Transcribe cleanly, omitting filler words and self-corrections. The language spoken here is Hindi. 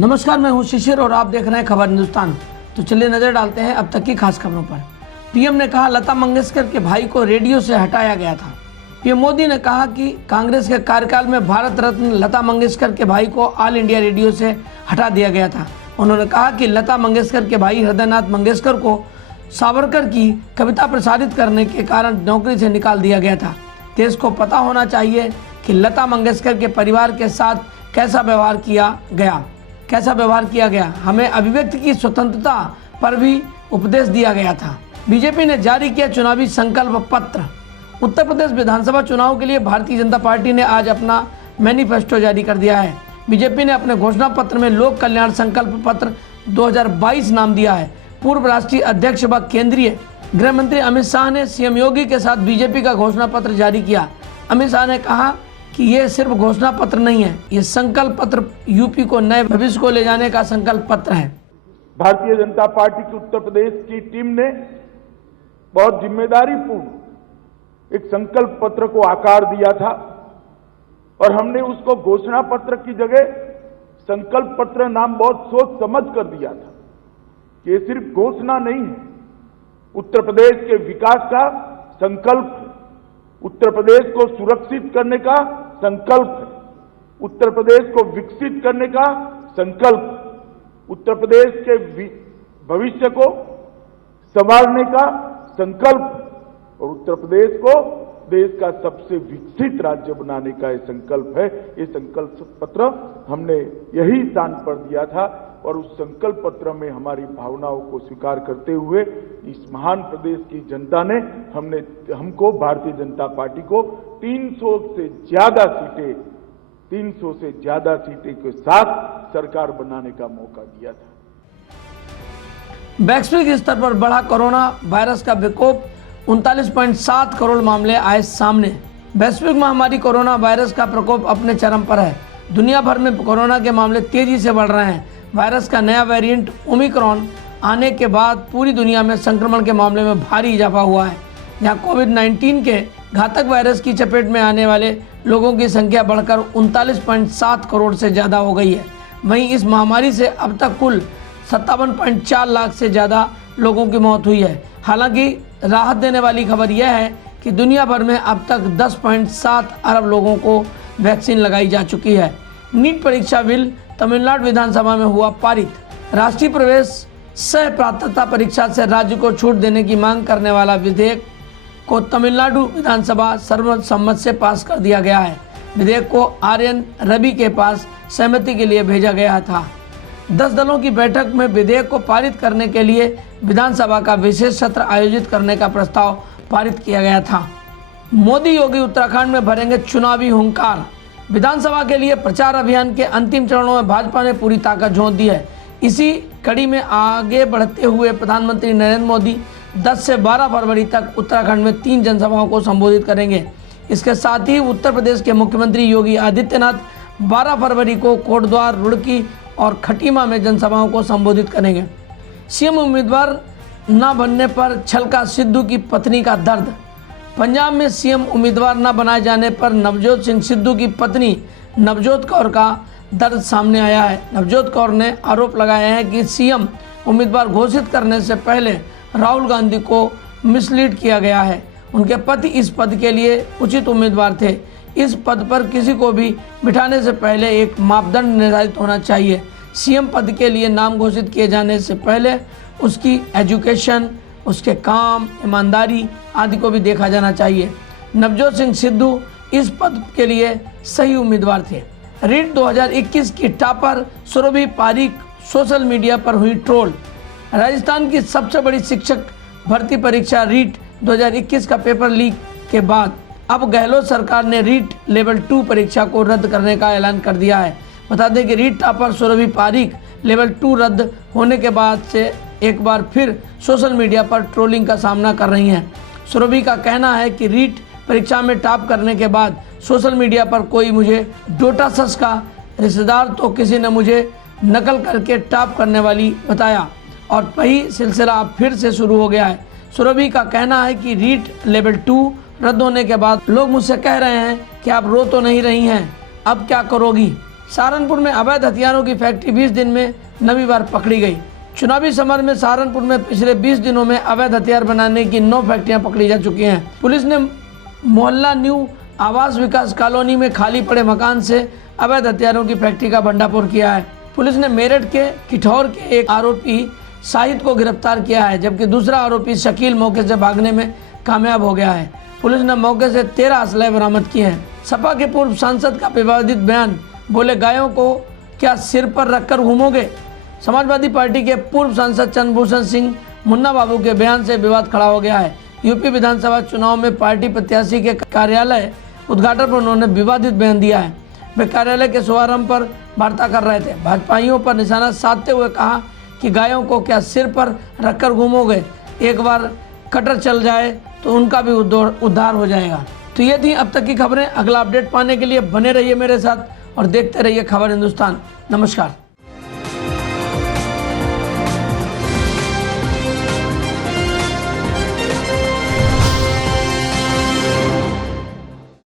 नमस्कार, मैं हूं शिशिर और आप देख रहे हैं खबर हिंदुस्तान। तो चलिए नजर डालते हैं अब तक की खास खबरों पर। पीएम ने कहा लता मंगेशकर के भाई को रेडियो से हटाया गया था। पीएम मोदी ने कहा कि कांग्रेस के कार्यकाल में भारत रत्न लता मंगेशकर के भाई को ऑल इंडिया रेडियो से हटा दिया गया था। उन्होंने कहा कि लता मंगेशकर के भाई हृदयनाथ मंगेशकर को सावरकर की कविता प्रसारित करने के कारण नौकरी से निकाल दिया गया था। देश को पता होना चाहिए कि लता मंगेशकर के परिवार के साथ कैसा व्यवहार किया गया। हमें अभिव्यक्ति की स्वतंत्रता पर भी उपदेश दिया गया था। बीजेपी ने जारी किया चुनावी संकल्प पत्र। उत्तर प्रदेश विधानसभा चुनाव के लिए भारतीय जनता पार्टी ने आज अपना मैनिफेस्टो जारी कर दिया है। बीजेपी ने अपने घोषणा पत्र में लोक कल्याण संकल्प पत्र 2022 नाम दिया है। पूर्व राष्ट्रीय अध्यक्ष व केंद्रीय गृह मंत्री अमित शाह ने सीएम योगी के साथ बीजेपी का घोषणा पत्र जारी किया। अमित शाह ने कहा कि ये सिर्फ घोषणा पत्र नहीं है, ये संकल्प पत्र यूपी को नए भविष्य को ले जाने का संकल्प पत्र है। भारतीय जनता पार्टी की उत्तर प्रदेश की टीम ने बहुत जिम्मेदारीपूर्ण एक संकल्प पत्र को आकार दिया था और हमने उसको घोषणा पत्र की जगह संकल्प पत्र नाम बहुत सोच समझ कर दिया था कि ये सिर्फ घोषणा नहीं है, उत्तर प्रदेश के विकास का संकल्प है, उत्तर प्रदेश को सुरक्षित करने का संकल्प है, उत्तर प्रदेश को विकसित करने का संकल्प, उत्तर प्रदेश के भविष्य को संवारने का संकल्प और उत्तर प्रदेश को देश का सबसे विकसित राज्य बनाने का ये संकल्प है। ये संकल्प पत्र हमने यही स्थान पर दिया था और उस संकल्प पत्र में हमारी भावनाओं को स्वीकार करते हुए इस महान प्रदेश की जनता ने हमको भारतीय जनता पार्टी को 300 से ज्यादा सीटें के साथ सरकार बनाने का मौका दिया था। वैश्विक स्तर पर बढ़ा कोरोना वायरस का विकोप, 39.7 करोड़ मामले आए सामने। वैश्विक महामारी कोरोना वायरस का प्रकोप अपने चरम पर है। दुनिया भर में कोरोना के मामले तेजी से बढ़ रहे हैं। वायरस का नया वेरिएंट ओमिक्रॉन आने के बाद पूरी दुनिया में संक्रमण के मामले में भारी इजाफा हुआ है। जहां कोविड-19 के घातक वायरस की चपेट में आने वाले लोगों की संख्या बढ़कर 39.7 करोड़ से ज़्यादा हो गई है। वहीं इस महामारी से अब तक कुल 57.4 लाख से ज़्यादा लोगों की मौत हुई है। हालांकि राहत देने वाली खबर यह है कि दुनिया भर में अब तक 10.7 अरब लोगों को वैक्सीन लगाई जा चुकी है। नीट परीक्षा बिल तमिलनाडु विधानसभा में हुआ पारित। राष्ट्रीय प्रवेश सह पात्रता परीक्षा से राज्य को छूट देने की मांग करने वाला विधेयक को तमिलनाडु विधानसभा सर्वसम्मत से पास कर दिया गया है। विधेयक को आर्यन रवि के पास सहमति के लिए भेजा गया था। 10 दलों की बैठक में विधेयक को पारित करने के लिए विधानसभा का विशेष सत्र आयोजित करने का प्रस्ताव पारित किया गया था। मोदी योगी उत्तराखंड में भरेंगे चुनावी हुंकार। विधानसभा के लिए प्रचार अभियान के अंतिम चरणों में भाजपा ने पूरी ताकत झोंक दी है। इसी कड़ी में आगे बढ़ते हुए प्रधानमंत्री नरेंद्र मोदी 10 से 12 फरवरी तक उत्तराखंड में 3 जनसभाओं को संबोधित करेंगे। इसके साथ ही उत्तर प्रदेश के मुख्यमंत्री योगी आदित्यनाथ 12 फरवरी को कोटद्वार, रुड़की और खटीमा में जनसभाओं को संबोधित करेंगे। सीएम उम्मीदवार न बनने पर छलका सिद्धू की पत्नी का दर्द। पंजाब में सीएम उम्मीदवार न बनाए जाने पर नवजोत सिंह सिद्धू की पत्नी नवजोत कौर का दर्द सामने आया है। नवजोत कौर ने आरोप लगाया है कि सीएम उम्मीदवार घोषित करने से पहले राहुल गांधी को मिसलीड किया गया है। उनके पति इस पद के लिए उचित उम्मीदवार थे। इस पद पर किसी को भी बिठाने से पहले एक मापदंड निर्धारित होना चाहिए। सीएम पद के लिए नाम घोषित किए जाने से पहले उसकी एजुकेशन, उसके काम, ईमानदारी आदि को भी देखा जाना चाहिए। नवजोत सिंह सिद्धू इस पद के लिए सही उम्मीदवार थे। रीट 2021 की topper Surabhi Pareek social media पर हुई ट्रोल। राजस्थान की सबसे बड़ी शिक्षक भर्ती परीक्षा रीट 2021 का पेपर लीक के बाद अब गहलोत सरकार ने रीट लेवल 2 परीक्षा को रद्द करने का ऐलान कर दिया है। बता दें कि रीट टॉपर सुरभि पारीक लेवल 2 रद्द होने के बाद से एक बार फिर सोशल मीडिया पर ट्रोलिंग का सामना कर रही हैं। सुरभि का कहना है कि रीट परीक्षा में टॉप करने के बाद सोशल मीडिया पर कोई मुझे डोटा सस का रिश्तेदार तो किसी ने मुझे नकल करके टॉप करने वाली बताया और वही सिलसिला अब फिर से शुरू हो गया है। सुरभि का कहना है कि रीट लेवल 2 रद्द होने के बाद लोग मुझसे कह रहे हैं कि आप रो तो नहीं रही हैं, अब क्या करोगी। सहारनपुर में अवैध हथियारों की फैक्ट्री 20 दिन में नवी बार पकड़ी गई। चुनावी समर में सहारनपुर में पिछले 20 दिनों में अवैध हथियार बनाने की 9 फैक्ट्रियां पकड़ी जा चुकी हैं। पुलिस ने मोहल्ला न्यू आवास विकास कॉलोनी में खाली पड़े मकान से अवैध हथियारों की फैक्ट्री का भंडाफोड़ किया है। पुलिस ने मेरठ के किठौर के एक आरोपी शाहिद को गिरफ्तार किया है, जबकि दूसरा आरोपी शकील मौके से भागने में कामयाब हो गया है। पुलिस ने मौके से 13 असलहे बरामद किए हैं। सपा के पूर्व सांसद का विवादित बयान, बोले गायों को क्या सिर पर रखकर घूमोगे। समाजवादी पार्टी के पूर्व सांसद चंद्रभूषण सिंह मुन्ना बाबू के बयान से विवाद खड़ा हो गया है। यूपी विधानसभा चुनाव में पार्टी प्रत्याशी के कार्यालय उद्घाटन पर उन्होंने विवादित बयान दिया है। वे कार्यालय के शुभारंभ पर वार्ता कर रहे थे। भाजपाइयों पर निशाना साधते हुए कहा कि गायों को क्या सिर पर रखकर घूमोगे, एक बार कटर चल जाए तो उनका भी उद्धार हो जाएगा। तो ये थी अब तक की खबरें। अगला अपडेट पाने के लिए बने रहिए मेरे साथ और देखते रहिए खबर हिंदुस्तान। नमस्कार।